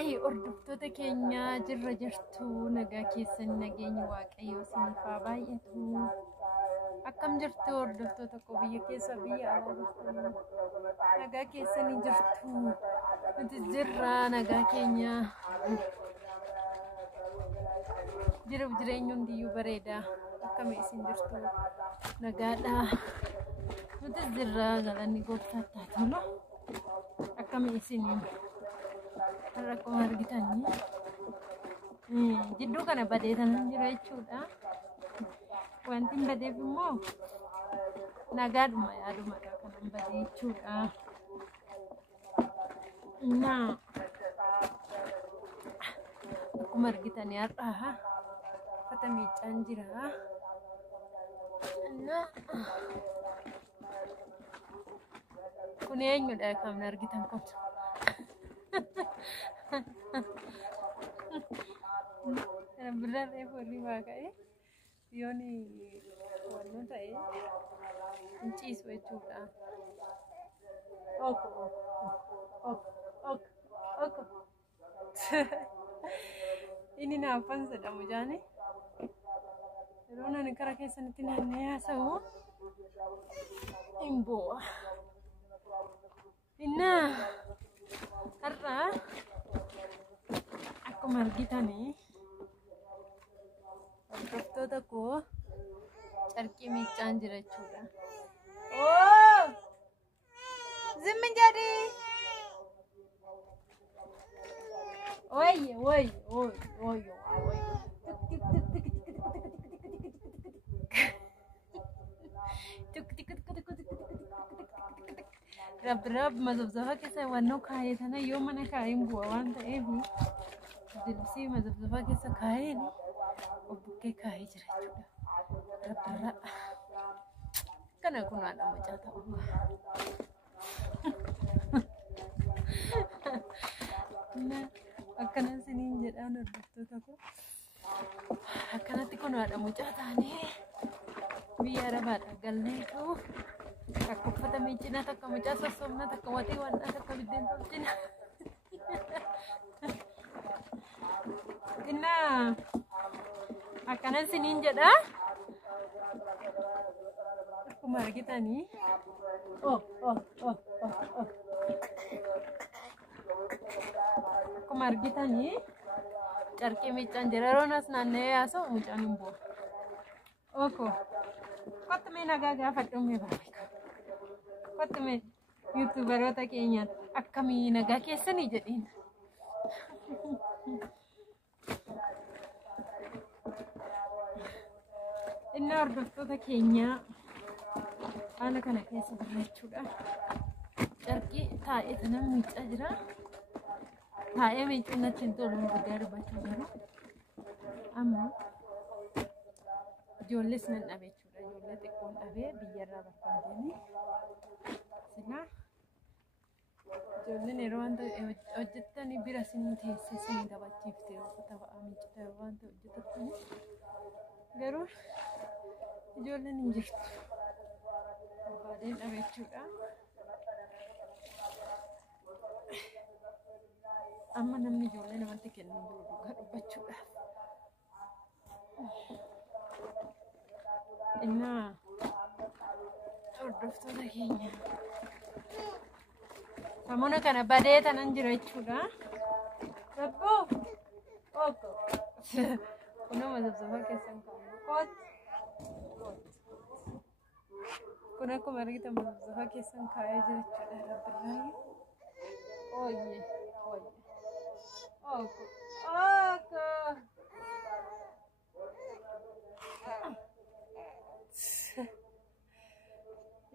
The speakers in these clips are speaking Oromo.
Hai hordoftoota keenya jirra jirtu nagaa keessan nageenyi waaqayyoo isiniif haa baay'atu. Akkam jirtu hordoftoota koo biyya keessa biyya alaa jirtu nagaa keessanii jirtu. Nuti jirra nagaa keenya jiruuf jireenya hundiyyuu bareeda. Akkam isin jirtu nagaadha. Nuti jirra galanni gooftaatti haa tolu. Akkam isiniin rakkoo argitanii jidduu kana badeetan jira jechuudha. Wanti badeef immoo nagaadhuma yaadumadha kanan badee jechuudha. Akkuma argitanii har'aa uffata miiccaan jira. Kun eenyudha kan argitan kun? Benar folli pakai yoni warna tay cheese wechuda ok ini napan sedang mujane rona negara kesan tinanya sawo imbo inna karena aku margitani hordoftoota koo carqii miiccaan jira jechuudha. Oh! Zimmi jedhi! Oy! Rab mazabzafa keessa wannoo kaayee sana yoo mana kaayeen bu'a waan ta'eef dilbisii mazabzafa keessa kaayeen obukkee kaayee jira jechuudha. Rabbarra kana kun haadha macaa ta'uu akkana isiniin jedhaan hordoftoota koo akkanatti kun haadha macaa taanee biyya arabaadha galneetu akka uffata miiccinaa takka macaa sossobna takka waxii wannaa takka biddeen tolchina. Innaa akkana isiniin jedha akkuma argitanii akkuma argitanii carqii miiccaan jira. Roonas naanna'ee yaasoo mucaan hin bu'u. Kottumee nagaa gaafadhummee baay'ee kottumee yuutuubaroota keenyaan akkamii nagaa keessanii jedhiin. Inna hordoftoota keenya haala kana keessa jirra jechuudha. Carqii taa'ee tanan miiccaa jira. Taa'ee miiccuun natti hin tolu guddaa dubbachaa jiru. Amma ijoollees nan dhabe jechuudha. Ijoollee xiqqoon dhabee biyyarraa barbaadanii silaa ijoolleen yeroo wanta hojjettanii bira isin teessee isin taphachiifte uffata ba'aa miiccita wanta hojjetattanii garuu ijoolleen hin jirtu. Barbaadeen dhabe jechuudha. Amma namni ijoollee namatti kennu jiru dhugaa dubbachuudhaaf. Innaa hordoftoota keenya namoota kana badee tanan jira jechuudha. Rabboo kunoo mazabzafa keessan kaa'u kun akkuma argitan mazabzafa keessan kaa'ee jira jechuudha. Rabbirraayi ooyye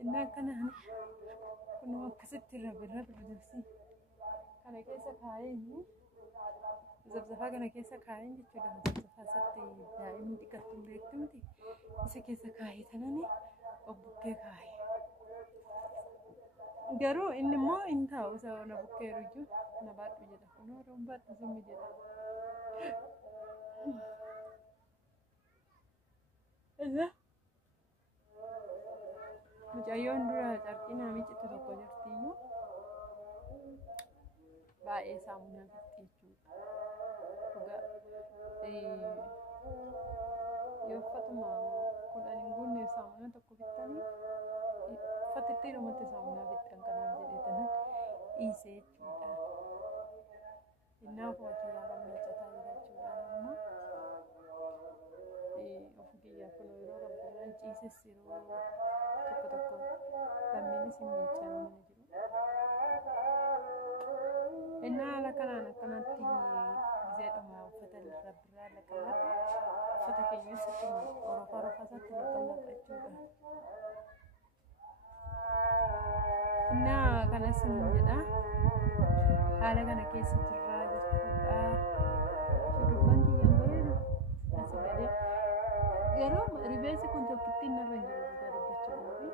innaa kanaan kunoo akkasitti rabbirra dabsi kana keessa kaa'een mazabzafa kana keessa kaa'een jechuudha. Mazabzafa isatti daa'imni dhiqattu beektumti isa keessa kaa'ee tanani obbukkee kaa'ee garuu inni immoo hin taa'u isa na bukkeeru iyyuu na baadhu jedha. Kunoo roon baadhu zimmi jedha. Isa mucayyoon dura carqii naa miiccitu tokko jirtiyyuu baay'ee saamunaa fixxii jechuudha. Yoo uffatuma kudhan hin guunne saamunaa tokko bittanii uffatittii dhumatti saamunaa bittan kanaaf jedheetanan dhiisee jechuudha. Innaa footoo yaala miicataa jira jechuudha amma. Of kiyyaa kun yeroo rabbinaan ciises yeroo tokko lammiinis hin miicamne jiru. Innaa haala kanaan akkanatti gizeedhuma uffata rabbiraa laqallata uffata keenyas ittuma rofa isaatti laqallata jechuudha. Innaa kanas hin jedha haala kana keessa jirraa jechuudha. Shurrubbaan kiyyaan bareedu asii gadee garuu rifeensi kun tokkittiin narra hin jiru dhugaa dubbachuudhaafi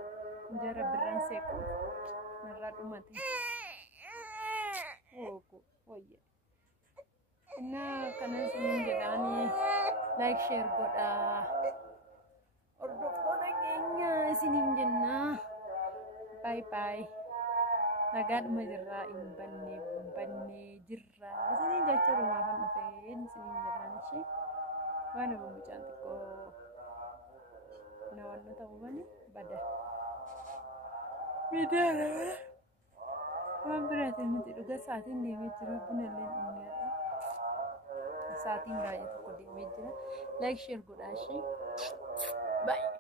injara birraan seequ narraa dhumate. Wayya. Innaa kanas hin jedhaani like share godhaa. Hordoftoota keenya isiniin jennaa. Bye bye. Nagaadhuma jirraa hin banne jirraa. Isiniin jechuudha maafan dhufeen isiniin jedhaan ishee waan hafu mucaan xiqqoo na wanno ta'uu malee bada. Miidhaadha. Waan biraatiin miti dhuga sa'aatiin deemee jira buna illee dhumneedha. Sa'aatiin baay'ee tokko deemee jira. Like share godhaa ishee. Bye.